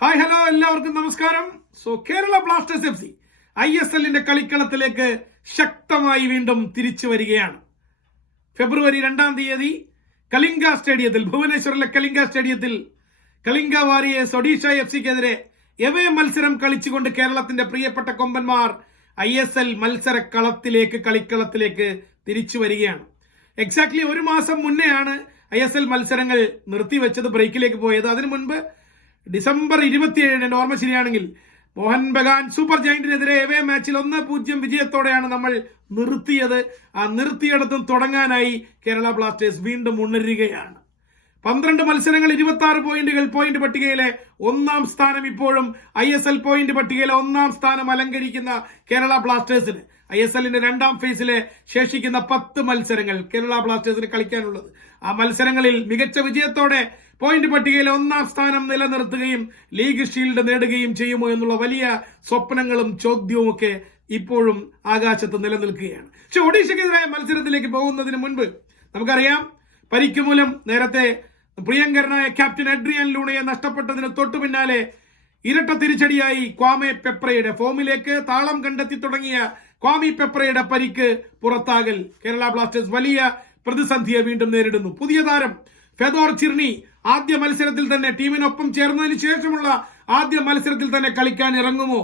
Hi hello എല്ലാവർക്കും നമസ്കാരം. Kerala Blasters FC ISLന്റെ കളിക്കളത്തിലേക്ക് ശക്തമായി വീണ്ടും തിരിച്ചു വരികയാണ്. ഫെബ്രുവരി 2-ാം തീയതി കലിംഗ സ്റ്റേഡിയത്തിൽ, ഭുവനേശ്വറിലെ കലിംഗ സ്റ്റേഡിയത്തിൽ കലിംഗ വാരിയേഴ്സ് ഒഡീഷ FCക്കെതിരെ എവേ മത്സരം കളിച്ചുകൊണ്ട് കേരളത്തിന്റെ പ്രിയപ്പെട്ട കൊമ്പന്മാർ ISL മത്സര കളിക്കളത്തിലേക്ക് തിരിച്ചു വരികയാണ്. എക്സാക്ട്ലി ഒരു മാസം മുന്നെയാണ് ISL മത്സരങ്ങൾ നിർത്തിവെച്ചത്, ബ്രേക്കിലേക്ക് പോയത്. അതിനു മുൻപ് ഡിസംബർ 27 ഓർമ്മ ശരിയാണെങ്കിൽ മോഹൻ ബഗാൻ സൂപ്പർ ജയന്റിനെതിരെ എവേ മാച്ചിൽ 1-0 വിജയത്തോടെയാണ് നമ്മൾ നിർത്തിയത്. ആ നിർത്തിയിടത്തും തുടങ്ങാനായി കേരള ബ്ലാസ്റ്റേഴ്സ് വീണ്ടും ഉണരുകയാണ്. 12 മത്സരങ്ങൾ, 26 പോയിന്റുകൾ. പോയിന്റ് പട്ടികയിലെ 1-ാം സ്ഥാനം ഇപ്പോഴും ISL പോയിന്റ് പട്ടികയിലെ 1-ാം സ്ഥാനം അലങ്കരിക്കുന്ന കേരള ബ്ലാസ്റ്റേഴ്സിന് ISLന്റെ 2-ാം ഫേസിലെ ശേഷിക്കുന്ന 10 മത്സരങ്ങൾ കേരള ബ്ലാസ്റ്റേഴ്സിന് കളിക്കാനുള്ളത്. ആ മത്സരങ്ങളിൽ മികച്ച വിജയത്തോടെ പോയിന്റ് പട്ടികയിലെ 1-ാം സ്ഥാനം നിലനിർത്തുകയും ലീഗ് ഷീൽഡ് നേടുകയും ചെയ്യുമോ എന്നുള്ള വലിയ സ്വപ്നങ്ങളും ചോദ്യവും ഒക്കെ ഇപ്പോഴും ആകാശത്ത് നിലനിൽക്കുകയാണ്. പക്ഷെ ഒഡീഷയ്ക്കെതിരായ മത്സരത്തിലേക്ക് പോകുന്നതിന് മുൻപ് നമുക്കറിയാം, പരിക്ക് മൂലം നേരത്തെ പ്രിയങ്കരനായ ക്യാപ്റ്റൻ അഡ്രിയൻ ലൂണയെ നഷ്ടപ്പെട്ടതിന് തൊട്ടു പിന്നാലെ ഇരട്ട തിരിച്ചടിയായി ക്വാമെ പെപ്രയുടെ ഫോമിലേക്ക് താളം കണ്ടെത്തി തുടങ്ങിയ ക്വാമി പെപ്രയുടെ പരിക്ക് പുറത്താകൽ കേരള ബ്ലാസ്റ്റേഴ്സ് വലിയ പ്രതിസന്ധിയെ വീണ്ടും നേരിടുന്നു. പുതിയ താരം ഫെദോർ ചിർണി ആദ്യ മത്സരത്തിൽ തന്നെ ടീമിനൊപ്പം ചേർന്നതിന് ശേഷമുള്ള ആദ്യ മത്സരത്തിൽ തന്നെ കളിക്കാൻ ഇറങ്ങുമോ,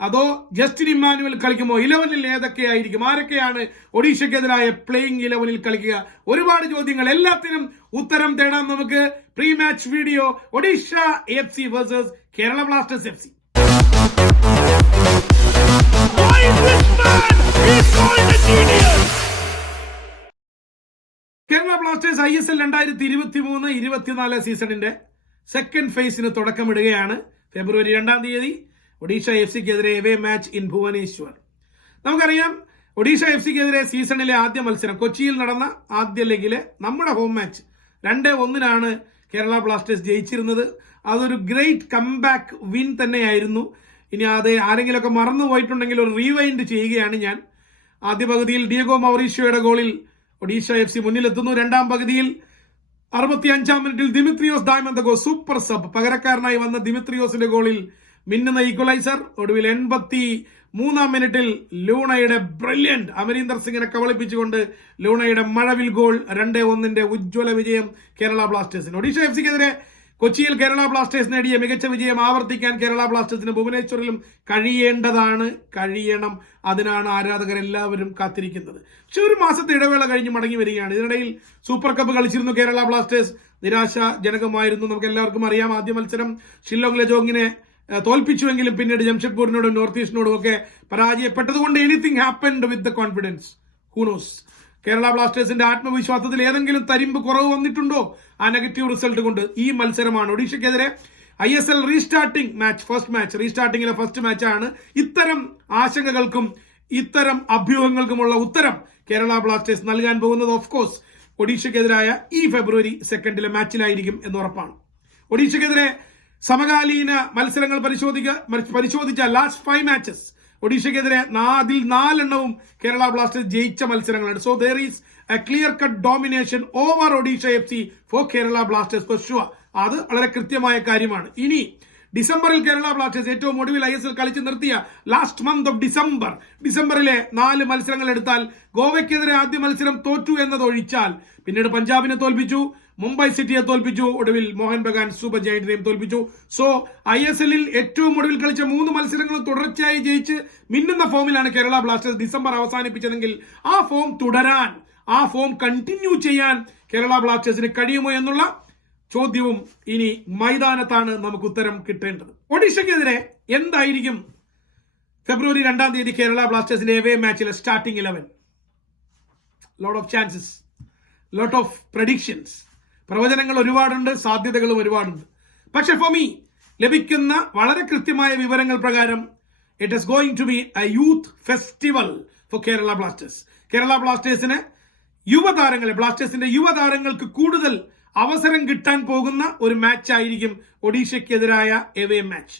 അതോ ജസ്റ്റിൻ ഇമ്മാനുവൽ കളിക്കുമോ? 11-ൽ ഏതൊക്കെയായിരിക്കും, ആരൊക്കെയാണ് ഒഡീഷയ്ക്കെതിരായ പ്ലേയിങ് 11-ൽ കളിക്കുക? ഒരുപാട് ചോദ്യങ്ങൾ. എല്ലാത്തിനും ഉത്തരം തേടാം നമുക്ക്. Pre match video Odisha FC versus Kerala Blasters FC. Kerala Blasters ISL 2023-24 സീസണിന്റെ സെക്കൻഡ് ഫേസിന് തുടക്കമിടുകയാണ്. ഫെബ്രുവരി 2-ാം തീയതി ഒഡീഷ FCക്കെതിരെ എവേ മാച്ച് ഇൻ ഭുവനേശ്വർ. നമുക്കറിയാം, ഒഡീഷ FCക്കെതിരെ സീസണിലെ ആദ്യ മത്സരം കൊച്ചിയിൽ നടന്ന ആദ്യ ലെഗിലെ നമ്മുടെ ഹോം മാച്ച് 2-1 കേരള ബ്ലാസ്റ്റേഴ്സ് ജയിച്ചിരുന്നത്. അതൊരു ഗ്രേറ്റ് കംബാക്ക് വിൻ തന്നെയായിരുന്നു. ഇനി അത് ആരെങ്കിലുമൊക്കെ മറന്നുപോയിട്ടുണ്ടെങ്കിൽ ഒരു റീവൈൻഡ് ചെയ്യുകയാണ് ഞാൻ. ആദ്യ പകുതിയിൽ ഡിയഗോ മൗറീഷ്യോയുടെ ഗോളിൽ ഒഡീഷ FC മുന്നിലെത്തുന്നു. 2-ാം പകുതിയിൽ 65-ാം മിനിറ്റിൽ ദിമിത്രിയോസ് ഡയമന്തഗോ സൂപ്പർ സബ്, പകരക്കാരനായി വന്ന ദിമിത്രിയോസിന്റെ ഗോളിൽ മിന്നുന്ന ഈക്വലൈസർ. ഒടുവിൽ 83-ാം മിനിറ്റിൽ ലൂണയുടെ ബ്രില്യന്റ് അമരീന്ദർ സിംഗിനെ കബളിപ്പിച്ചുകൊണ്ട് ലൂണയുടെ മഴവിൽ ഗോൾ. 2-1 ഉജ്ജ്വല വിജയം കേരള ബ്ലാസ്റ്റേഴ്സിന്. ഒഡീഷ FCക്കെതിരെ കൊച്ചിയിൽ കേരള ബ്ലാസ്റ്റേഴ്സ് നേടിയ മികച്ച വിജയം ആവർത്തിക്കാൻ കേരള ബ്ലാസ്റ്റേഴ്സിന് ഭുവനേശ്വറിലും കഴിയണം. അതിനാണ് ആരാധകരെല്ലാവരും കാത്തിരിക്കുന്നത്. പക്ഷെ ഒരു മാസത്തെ ഇടവേള കഴിഞ്ഞ് മടങ്ങി വരികയാണ്. ഇതിനിടയിൽ സൂപ്പർ കപ്പ് കളിച്ചിരുന്നു കേരള ബ്ലാസ്റ്റേഴ്സ്. നിരാശാജനകമായിരുന്നു, നമുക്ക് എല്ലാവർക്കും അറിയാം. ആദ്യ മത്സരം ഷില്ലോങ് ലജോങ്ങിനെ തോൽപ്പിച്ചുവെങ്കിലും പിന്നീട് ജംഷഡ്പൂരിനോടും നോർത്ത് ഈസ്റ്റിനോടും ഒക്കെ പരാജയപ്പെട്ടതുകൊണ്ട് anything happened with the confidence, who knows. Kerala ബ്ലാസ്റ്റേഴ്സിന്റെ ആത്മവിശ്വാസത്തിൽ ഏതെങ്കിലും തരിമ്പ് കുറവ് വന്നിട്ടുണ്ടോ ആ നെഗറ്റീവ് റിസൾട്ട് കൊണ്ട്? ഈ മത്സരമാണ് ഒഡീഷയ്ക്കെതിരെ ISL റീസ്റ്റാർട്ടിംഗ് മാച്ച്, റീസ്റ്റാർട്ടിംഗിലെ ഫസ്റ്റ് മാച്ചാണ്. ഇത്തരം ആശങ്കകൾക്കും ഇത്തരം അഭ്യൂഹങ്ങൾക്കുമുള്ള ഉത്തരം കേരള ബ്ലാസ്റ്റേഴ്സ് നൽകാൻ പോകുന്നത് ഓഫ് കോഴ്സ് ഒഡീഷയ്ക്കെതിരായ ഈ ഫെബ്രുവരി 2 മാച്ചിലായിരിക്കും എന്ന് ഉറപ്പാണ്. ഒഡീഷയ്ക്കെതിരെ സമകാലീന മത്സരങ്ങൾ പരിശോധിച്ച ലാസ്റ്റ് 5 മാച്ചസ് ഒഡീഷയ്ക്കെതിരെ 4 കേരള ബ്ലാസ്റ്റേഴ്സ് ജയിച്ച മത്സരങ്ങളാണ്. So there is a clear cut domination over Odisha FC for Kerala Blasters for sure. അത് വളരെ കൃത്യമായ കാര്യമാണ്. ഇനി ഡിസംബറിൽ കേരള ബ്ലാസ്റ്റേഴ്സ് ഏറ്റവും ഒടുവിൽ ISL കളിച്ച് നിർത്തിയ ലാസ്റ്റ് മന്ത് ഓഫ് ഡിസംബറിലെ 4 മത്സരങ്ങൾ എടുത്താൽ ഗോവയ്ക്കെതിരെ ആദ്യ മത്സരം തോറ്റു എന്നതൊഴിച്ചാൽ പിന്നീട് പഞ്ചാബിനെ തോൽപ്പിച്ചു, മുംബൈ സിറ്റിയെ തോൽപ്പിച്ചു, ഒടുവിൽ മോഹൻ ബഗാൻ സൂപ്പർ ജയന്റിനെയും തോൽപ്പിച്ചു. സോ ISLൽ ഏറ്റവും ഒടുവിൽ കളിച്ച 3 മത്സരങ്ങളും തുടർച്ചയായി ജയിച്ച് മിന്നുന്ന ഫോമിലാണ് കേരള ബ്ലാസ്റ്റേഴ്സ് ഡിസംബർ അവസാനിപ്പിച്ചതെങ്കിൽ ആ ഫോം തുടരാൻ, ആ ഫോം കണ്ടിന്യൂ ചെയ്യാൻ കേരള ബ്ലാസ്റ്റേഴ്സിന് കഴിയുമോ എന്നുള്ള ചോദ്യവും ഇനി മൈതാനത്താണ് നമുക്ക് ഉത്തരം കിട്ടേണ്ടത്. ഒഡീഷയ്ക്കെതിരെ എന്തായിരിക്കും ഫെബ്രുവരി 2-ാം തീയതി കേരള ബ്ലാസ്റ്റേഴ്സിന്റെ എവേ മാച്ചിലെ starting 11? Lot of chances, lot of predictions. പ്രവചനങ്ങൾ ഒരുപാടുണ്ട്, സാധ്യതകളും ഒരുപാടുണ്ട്. പക്ഷെ ഫോർ മീ ലഭിക്കുന്ന വളരെ കൃത്യമായ വിവരങ്ങൾ പ്രകാരം it is going to be a youth festival for Kerala Blasters. Kerala ബ്ലാസ്റ്റേഴ്സിന് ബ്ലാസ്റ്റേഴ്സിന്റെ യുവതാരങ്ങൾക്ക് കൂടുതൽ അവസരം കിട്ടാൻ പോകുന്ന ഒരു മാച്ച് ആയിരിക്കും ഒഡീഷയ്ക്കെതിരായ എവേ മാച്ച്.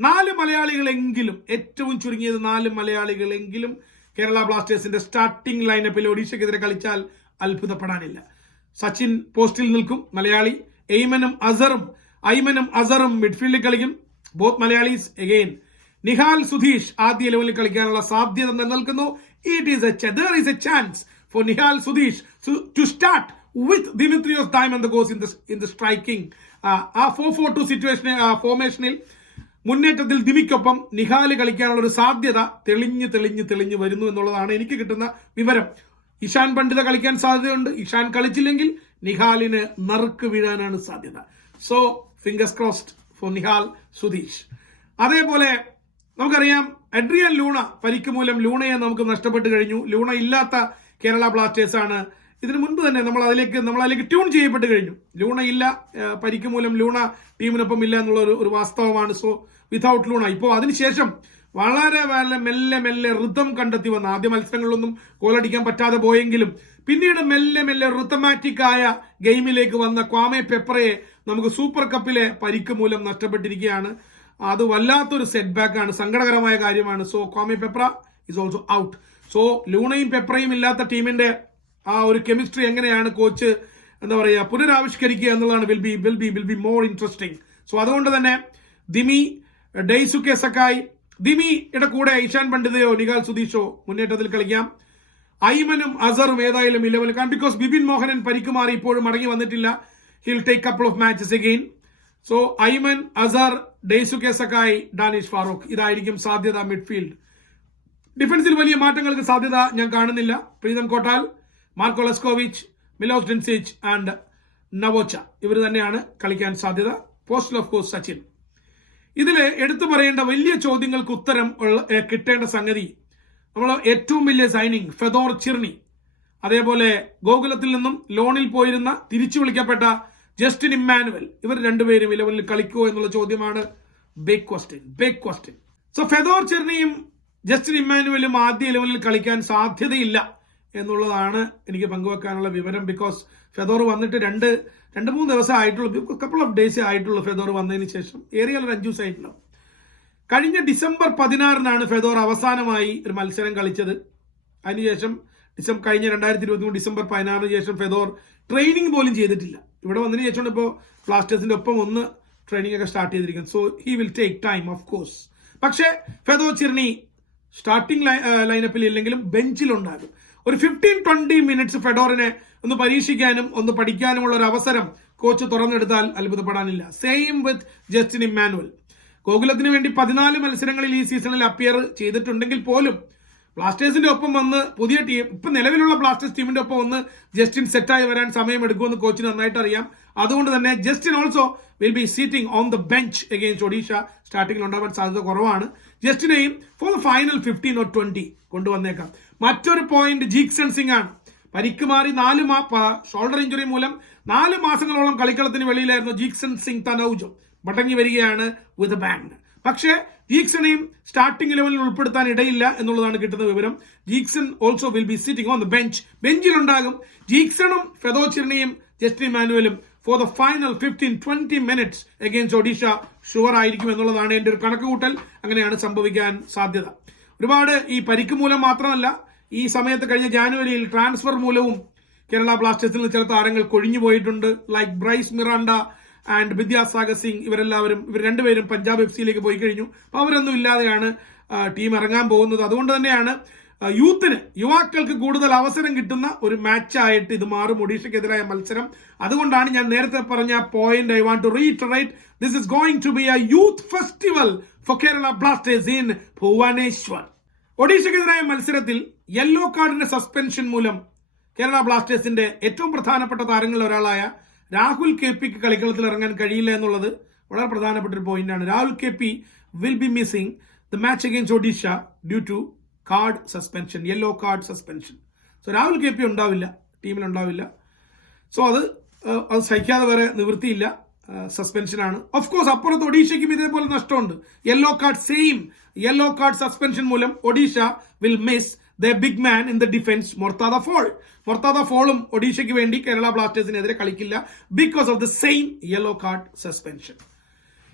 4 മലയാളികളെങ്കിലും, ഏറ്റവും ചുരുങ്ങിയത് 4 മലയാളികളെങ്കിലും കേരള ബ്ലാസ്റ്റേഴ്സിന്റെ സ്റ്റാർട്ടിംഗ് ലൈനപ്പിൽ ഒഡീഷയ്ക്കെതിരെ കളിച്ചാൽ അത്ഭുതപ്പെടാനില്ല. സച്ചിൻ പോസ്റ്റിൽ നിൽക്കും, മലയാളി. ഐമനും അസറും മിഡ്ഫീൽഡിൽ കളിക്കും. Both Malayalis again. നിഹാൽ സുധീഷ് ആദ്യ ലെവലിൽ കളിക്കാനുള്ള സാധ്യത നിലനിൽക്കുന്നു. There is a chance for Nihal Sudesh to start with Dimitrios Diamandagos in the striking. ആ 4-4-2 സിറ്റുവേഷൻ ഫോർമേഷനിൽ മുന്നേറ്റത്തിൽ ദിമിക്കൊപ്പം നിഹാൽ കളിക്കാനുള്ള ഒരു സാധ്യത തെളിഞ്ഞു വരുന്നു എന്നുള്ളതാണ് എനിക്ക് കിട്ടുന്ന വിവരം. ഇഷാൻ പണ്ഡിത കളിക്കാൻ സാധ്യതയുണ്ട്. ഇഷാൻ കളിച്ചില്ലെങ്കിൽ നിഹാലിന് നറുക്ക് വീഴാനാണ് സാധ്യത. So fingers crossed for Nihal Sudheesh. അതേപോലെ നമുക്കറിയാം അഡ്രിയൻ ലൂണ പരിക്ക് മൂലം ലൂണയെ നമുക്ക് നഷ്ടപ്പെട്ടു കഴിഞ്ഞു. ലൂണ ഇല്ലാത്ത കേരള ബ്ലാസ്റ്റേഴ്സ് ആണ്. ഇതിനു മുൻപ് തന്നെ നമ്മൾ അതിലേക്ക് ട്യൂൺ ചെയ്യപ്പെട്ട് കഴിഞ്ഞു. ലൂണ ഇല്ല, പരിക്ക് മൂലം ലൂണ ടീമിനൊപ്പം ഇല്ല എന്നുള്ള ഒരു വാസ്തവമാണ്. So without Luna. ഇപ്പോൾ അതിനുശേഷം വളരെ മെല്ലെ ഋതം കണ്ടെത്തി വന്ന ആദ്യ മത്സരങ്ങളിലൊന്നും ഗോളടിക്കാൻ പറ്റാതെ പോയെങ്കിലും പിന്നീട് മെല്ലെ ഋതമാറ്റിക് ആയ ഗെയിമിലേക്ക് വന്ന ക്വാമെ പെപ്രയെ നമുക്ക് സൂപ്പർ കപ്പിലെ പരിക്ക് മൂലം നഷ്ടപ്പെട്ടിരിക്കുകയാണ്. അത് വല്ലാത്തൊരു സെറ്റ് ബാക്ക് ആണ്, സങ്കടകരമായ കാര്യമാണ്. So Kwame Peprah is also out. So ലൂണയും പെപ്രയും ഇല്ലാത്ത ടീമിന്റെ ആ ഒരു കെമിസ്ട്രി എങ്ങനെയാണ് കോച്ച് പുനരാവിഷ്കരിക്കുക എന്നുള്ളതാണ് will be more interesting. So അതുകൊണ്ട് തന്നെ ദിമി, ഡെയ്സുക്കെ സക്കായ്, ദിമിയുടെ കൂടെ ഇഷാൻ പണ്ഡിതയോ നിഹാൽ സുധീഷോ മുന്നേറ്റത്തിൽ കളിക്കാം. ഐമനും അസറും ഏതായാലും 11 കാരണം ബിക്കോസ് ബിപിൻ മോഹനൻ പരിക്ക് മാറി ഇപ്പോഴും മടങ്ങി വന്നിട്ടില്ല. He'll take couple of matches again. So Aimen, Azhar, Daisuke Sakai, Danish Farooq, ഇതായിരിക്കും സാധ്യത മിഡ്ഫീൽഡ്. ഡിഫൻസിൽ വലിയ മാറ്റങ്ങൾക്ക് സാധ്യത ഞാൻ കാണുന്നില്ല. Pritam Kotal, Marko Leskovic, Milos Drincic and Naocha ഇവർ തന്നെയാണ് കളിക്കാൻ സാധ്യത. പോസ്റ്റിൽ ഓഫ് കോഴ്സ് സച്ചിൻ. ഇതിൽ എടുത്തു പറയേണ്ട വലിയ ചോദ്യങ്ങൾക്ക് ഉത്തരം കിട്ടേണ്ട സംഗതി നമ്മൾ ഏറ്റവും വലിയ സൈനിങ് ഫെദോർ ചിർണി, അതേപോലെ ഗോകുലത്തിൽ നിന്നും ലോണിൽ പോയിരുന്ന തിരിച്ചു വിളിക്കപ്പെട്ട ജസ്റ്റിൻ ഇമ്മാനുവൽ, ഇവർ രണ്ടുപേരും 11 കളിക്കുമോ എന്നുള്ള ചോദ്യമാണ്. Big question. സോ ഫെദോർ ചിർണിയും ജസ്റ്റിൻ ഇമ്മാനുവലും ആദ്യ 11 കളിക്കാൻ സാധ്യതയില്ല എന്നുള്ളതാണ് എനിക്ക് പങ്കുവെക്കാനുള്ള വിവരം. ബിക്കോസ് ഫെദോർ വന്നിട്ട് രണ്ട് മൂന്ന് ദിവസം ആയിട്ടുള്ളൂ, കപ്പിൾ ഓഫ് ഡേയ്സ് ആയിട്ടുള്ളൂ ഫെദോർ വന്നതിന് ശേഷം. ഏറിയാൽ ഒരു 5 ദിവസം ആയിട്ടുള്ളൂ. കഴിഞ്ഞ ഡിസംബർ 16 ഫെദോർ അവസാനമായി ഒരു മത്സരം കളിച്ചത്. അതിനുശേഷം കഴിഞ്ഞ 2023 ഡിസംബർ 16 ശേഷം ഫെദോർ ട്രെയിനിങ് പോലും ചെയ്തിട്ടില്ല. ഇവിടെ വന്നതിന് ശേഷമാണ് ഇപ്പോൾ ബ്ലാസ്റ്റേഴ്സിന്റെ ഒപ്പം ഒന്ന് ട്രെയിനിങ് ഒക്കെ സ്റ്റാർട്ട് ചെയ്തിരിക്കുന്നത്. So he will take time of course. പക്ഷേ ഫെദോർ ചിർണി സ്റ്റാർട്ടിംഗ് ലൈനപ്പിൽ ഇല്ലെങ്കിലും ബെഞ്ചിലുണ്ടാകും. ഒരു 15-20 മിനിറ്റ്സ് ഫെഡോറിനെ ഒന്ന് പരീക്ഷിക്കാനും ഒന്ന് പഠിക്കാനുമുള്ള ഒരു അവസരം കോച്ച് തുറന്നെടുത്താൽ അത്ഭുതപ്പെടാനില്ല. Same with Justin Emmanuel. ഗോകുലത്തിന് വേണ്ടി 14 മത്സരങ്ങളിൽ ഈ സീസണിൽ അപ്പിയർ ചെയ്തിട്ടുണ്ടെങ്കിൽ പോലും ബ്ലാസ്റ്റേഴ്സിന്റെ ഒപ്പം വന്ന് പുതിയ ടീം, ഇപ്പൊ നിലവിലുള്ള ബ്ലാസ്റ്റേഴ്സ് ടീമിന്റെ ഒപ്പം ഒന്ന് ജസ്റ്റിൻ സെറ്റായി വരാൻ സമയമെടുക്കുമെന്ന് കോച്ചിന് നന്നായിട്ട് അറിയാം. അതുകൊണ്ട് തന്നെ Justin also will be seating on the bench against Odisha. സ്റ്റാർട്ടിംഗിൽ ഉണ്ടാവാൻ സാധ്യത കുറവാണ്. ജസ്റ്റിനെയും ഫോർ ദ ഫൈനൽ 15 or 20 കൊണ്ടുവന്നേക്കാം. മറ്റൊരു പോയിന്റ് ജീക്സൺ സിംഗ് ആണ്. പരിക്ക് മാറി ഷോൾഡർ ഇഞ്ചുറി മൂലം 4 മാസങ്ങളോളം കളിക്കളത്തിന് വെളിയിലായിരുന്നു ജീക്സൺ സിംഗ് തനൌജോ. മടങ്ങി വരികയാണ് വിത്ത് ബാങ്. പക്ഷേ ജീക്സണെയും സ്റ്റാർട്ടിംഗ് 11 ഉൾപ്പെടുത്താൻ ഇടയില്ല എന്നുള്ളതാണ് കിട്ടുന്ന വിവരം. Jeakson also will be sitting on the bench. ബെഞ്ചിലുണ്ടാകും. ജീക്സണും ഫെദോർ ചിർണിയും ജസ്റ്റിൻ ഇമ്മാനുവലും for the final 15-20 minutes against Odisha sure ആയിരിക്കും എന്നുള്ളതാണ് എന്റെ ഒരു കണക്കുകൂട്ടൽ. അങ്ങനെയാണ് സംഭവിക്കാൻ സാധ്യത. ഒരുപാട് ഈ പരിക്ക് മൂലം മാത്രമല്ല, ഈ സമയത്ത് കഴിഞ്ഞ ജാനുവരിയിൽ ട്രാൻസ്ഫർ മൂലവും കേരള ബ്ലാസ്റ്റേഴ്സിൽ നിന്ന് ചില താരങ്ങൾ കൊഴിഞ്ഞു പോയിട്ടുണ്ട്. Like Bryce Miranda and Vidyasagar Singh. ഇവർ രണ്ടുപേരും പഞ്ചാബ് FC പോയി കഴിഞ്ഞു. അപ്പൊ അവരൊന്നും ഇല്ലാതെയാണ് ടീം ഇറങ്ങാൻ പോകുന്നത്. അതുകൊണ്ട് തന്നെയാണ് യുവാക്കൾക്ക് കൂടുതൽ അവസരം കിട്ടുന്ന ഒരു മാച്ചായിട്ട് ഇത് മാറും ഒഡീഷയ്ക്കെതിരായ മത്സരം. അതുകൊണ്ടാണ് ഞാൻ നേരത്തെ പറഞ്ഞ point I want to reiterate. This is going to be a youth festival for Kerala Blasters in Bhubaneswar. ഒഡീഷയ്ക്കെതിരായ മത്സരത്തിൽ യെല്ലോ കാർഡിന്റെ സസ്പെൻഷൻ മൂലം കേരള ബ്ലാസ്റ്റേഴ്സിന്റെ ഏറ്റവും പ്രധാനപ്പെട്ട താരങ്ങളിൽ ഒരാളായ രാഹുൽ KP കളിക്കളത്തിൽ ഇറങ്ങാൻ കഴിയില്ല എന്നുള്ളത് വളരെ പ്രധാനപ്പെട്ട ഒരു പോയിന്റാണ്. Rahul KP will be missing the match against Odisha due to card suspension, yellow card suspension. So Rahul KP ഉണ്ടാവില്ല, ടീമിലുണ്ടാവില്ല. സോ അത് സഹിക്കാതെ വേറെ നിവൃത്തിയില്ല. സസ്പെൻഷനാണ്. ഓഫ് കോഴ്സ് അപ്പുറത്ത് ഒഡീഷയ്ക്കും ഇതേപോലെ നഷ്ടമുണ്ട്. യെല്ലോ കാർഡ് സസ്പെൻഷൻ മൂലം Odisha will miss the big man in the defence Mourtada ഫോളും ഒഡീഷയ്ക്ക് വേണ്ടി കേരള ബ്ലാസ്റ്റേഴ്സിനെതിരെ കളിക്കില്ല because of the same yellow card suspension.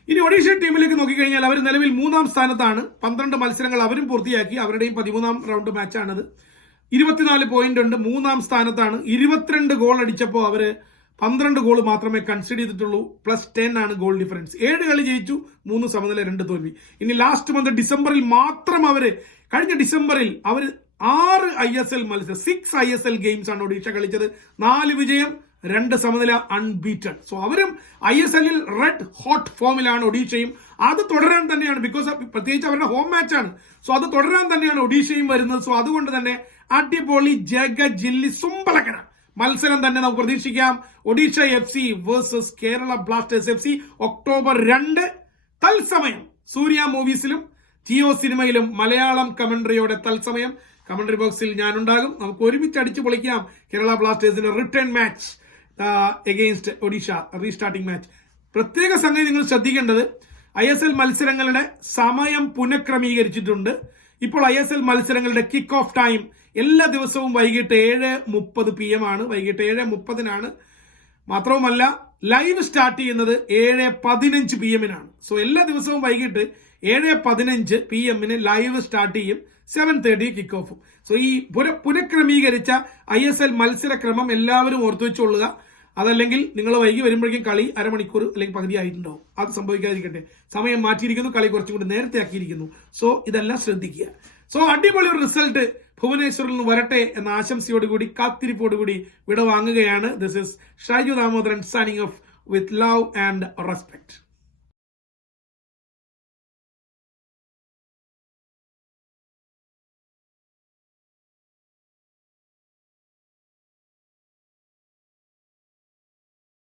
ഇനി ഒഡീഷ ടീമിലേക്ക് നോക്കിക്കഴിഞ്ഞാൽ അവർ നിലവിൽ 3-ാം സ്ഥാനത്താണ്. 12 മത്സരങ്ങൾ അവരും പൂർത്തിയാക്കി. അവരുടെയും 13-ാം റൗണ്ട് മാച്ചാണിത്. 24 പോയിന്റ് ഉണ്ട്. 3-ാം സ്ഥാനത്താണ്. 22 ഗോൾ അടിച്ചപ്പോൾ അവര് 12 ഗോൾ മാത്രമേ കൺസിഡർ ചെയ്തിട്ടുള്ളൂ. +10 ആണ് ഗോൾ ഡിഫറൻസ്. 7 കളി ജയിച്ചു, 3 സമനില, 2 തോൽവി. ഇനി ലാസ്റ്റ് മന്ത് ഡിസംബറിൽ മാത്രം കഴിഞ്ഞ ഡിസംബറിൽ 6 ISL മത്സരം 6 ISL ഗെയിംസ് ആണ് ഒഡീഷ കളിച്ചത്. 4 വിജയം, 2 സമനില, അൺബീറ്റൺ. സോ അവരും ISL-ൽ റെഡ് ഹോട്ട് ഫോമിലാണ് ഒഡീഷയും. അത് തുടരാൻ തന്നെയാണ്, ബിക്കോസ് പ്രത്യേകിച്ച് അവരുടെ ഹോം മാച്ച് ആണ്. സോ അത് തുടരാൻ തന്നെയാണ് ഒഡീഷയും വരുന്നത്. സോ അതുകൊണ്ട് തന്നെ അടിപൊളി ജഗജില്ലി സുംബലകര മത്സരം തന്നെ നമുക്ക് പ്രതീക്ഷിക്കാം. Odisha FC versus Kerala Blasters FC October 2 തത്സമയം സൂര്യ മൂവീസിലും ജിയോ സിനിമയിലും മലയാളം കമന്ററിയോടെ തത്സമയം കമന്ററി ബോക്സിൽ ഞാനുണ്ടാകും. നമുക്ക് ഒരുമിച്ച് അടിച്ചു പൊളിക്കാം കേരള ബ്ലാസ്റ്റേഴ്സിന്റെ return match against Odisha, restarting match. പ്രത്യേക സംഗതി നിങ്ങൾ ശ്രദ്ധിക്കേണ്ടത്, ISL മത്സരങ്ങളുടെ സമയം പുനഃക്രമീകരിച്ചിട്ടുണ്ട്. ഇപ്പോൾ ISL മത്സരങ്ങളുടെ കിക്ക് ഓഫ് ടൈം എല്ലാ ദിവസവും വൈകിട്ട് 7:30 PM ആണ്. വൈകിട്ട് 7:30 മാത്രവുമല്ല ലൈവ് സ്റ്റാർട്ട് ചെയ്യുന്നത് 7:15 PM സോ എല്ലാ ദിവസവും വൈകിട്ട് 7:15 PM ലൈവ് സ്റ്റാർട്ട് ചെയ്യും. 7:30 കിക്ക് ഓഫും. സോ ഈ പുനഃക്രമീകരിച്ച ISL മത്സരക്രമം എല്ലാവരും ഓർത്തു വെച്ചുകൊള്ളുക. അതല്ലെങ്കിൽ നിങ്ങൾ വൈകി വരുമ്പോഴേക്കും കളി അരമണിക്കൂർ അല്ലെങ്കിൽ പകുതി ആയിട്ടുണ്ടാവും. അത് സംഭവിക്കാതിരിക്കട്ടെ. സമയം മാറ്റിയിരിക്കുന്നു, കളി കുറച്ചും കൂടി നേരത്തെ ആക്കിയിരിക്കുന്നു. സോ ഇതെല്ലാം ശ്രദ്ധിക്കുക. സോ അടിപൊളി ഒരു റിസൾട്ട് ഭുവനേശ്വറിൽ നിന്ന് വരട്ടെ എന്ന ആശംസയോടുകൂടി കാത്തിരിപ്പോടുകൂടി വിട വാങ്ങുകയാണ്. This is Shaiju Damodaran signing off with love and respect.